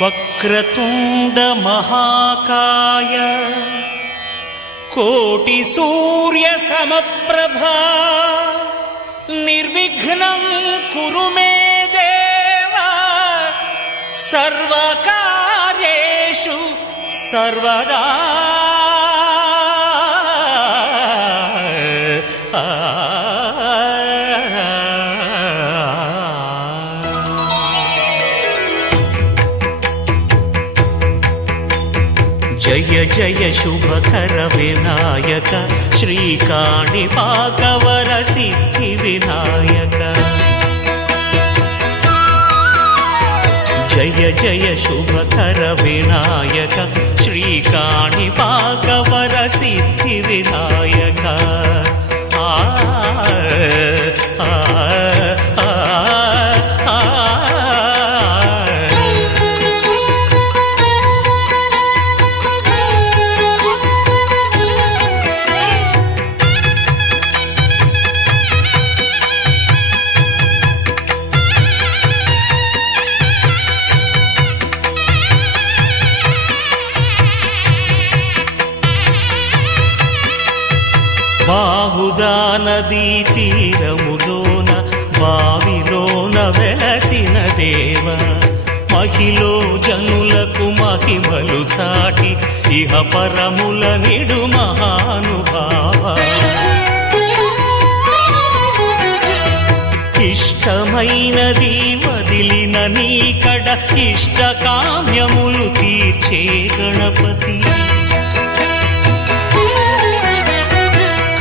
వక్రతుండ మహాకాయ కోటి సూర్య సమప్రభా నిర్విఘ్నం కురు మే దేవ సర్వకార్యేషు సర్వదా. జయ జయ శుభకర వినాయక శ్రీకాణిపాకవర సిద్ధి వినాయక. జయ జయ శుభకర వినాయక శ్రీకాణిపాకవర సిద్ధి వినాయక. బాహుదా నదీ తీరములోన బావిలోన వెలసిన దేవ మహిలో జనులకు మహిమలు చాటి ఇహ పరముల నిడు మహానుభావ. ఇష్టమైనది వదిలిన నీకడ ఇష్ట కామ్యములు తీర్చే గణపతి.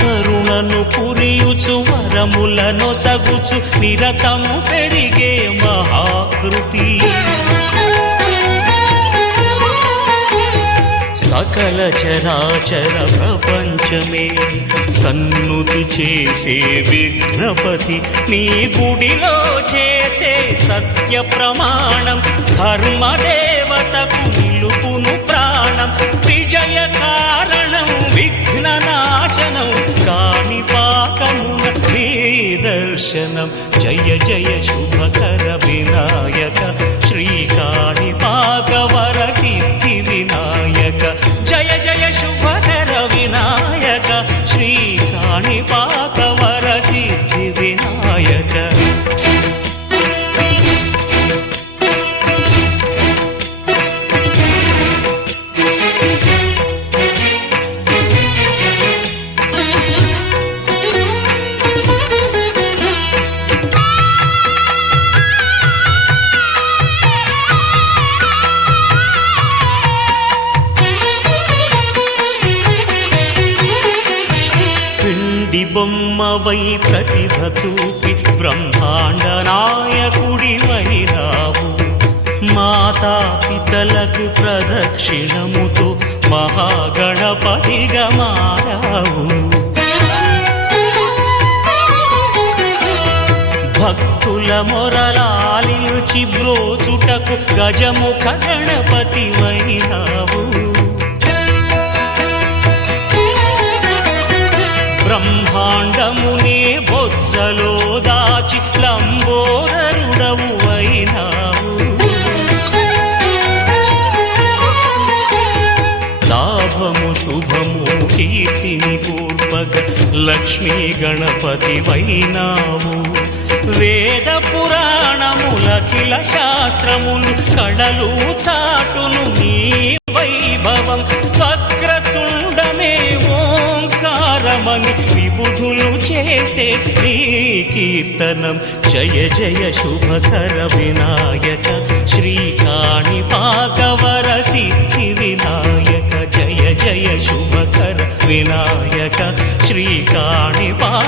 కరుణను పురియుచు వరములను సగుచు నిరతము పెరిగే మహాకృతి. సకల చరాచర ప్రపంచమే సన్నుతి చేసే విఘ్నపతి. నీ గుడిలో చేసే సత్య ప్రమాణం ధర్మదేవతకు నిలుపును ప్రాణం. విజయ కారణం విఘ్న నాశనం కాణిపాకమున నీ దర్శనం. జయ జయ శుభకర వినాయక శ్రీకాణిపాకవర సిద్ధి వినాయక. జయ జయ శుభకర వినాయక శ్రీకాణిపాకవర సిద్ధి వినాయక. బొమ్మవై ప్రతిభ చూపి బ్రహ్మాండ నాయకుడి వైరావు. మాతా పితలకు ప్రదక్షిణముతో మహాగణపతిగా మారావు. భక్తుల మొరలాలించి బ్రోచుటకు గజముఖ గణపతి వైరావు. బ్రహ్మాండమునే బొజ్జలో దాచి లంబోదరుడవు అయినావు. లాభము శుభము కీర్తిని పూర్వగ లక్ష్మీ గణపతి వైనావు. వేద పురాణములఖిల శాస్త్రములు కళలు చాటును నీ వైభవం. వక్రతుండమే ఓంకారమని విబుధులు చేసే నీ కీర్తనం. జయ జయ శుభకర వినాయక శ్రీకాణిపాకవర సిద్ధి వినాయక. జయ జయ శుభకర వినాయక శ్రీకాణిపాకవర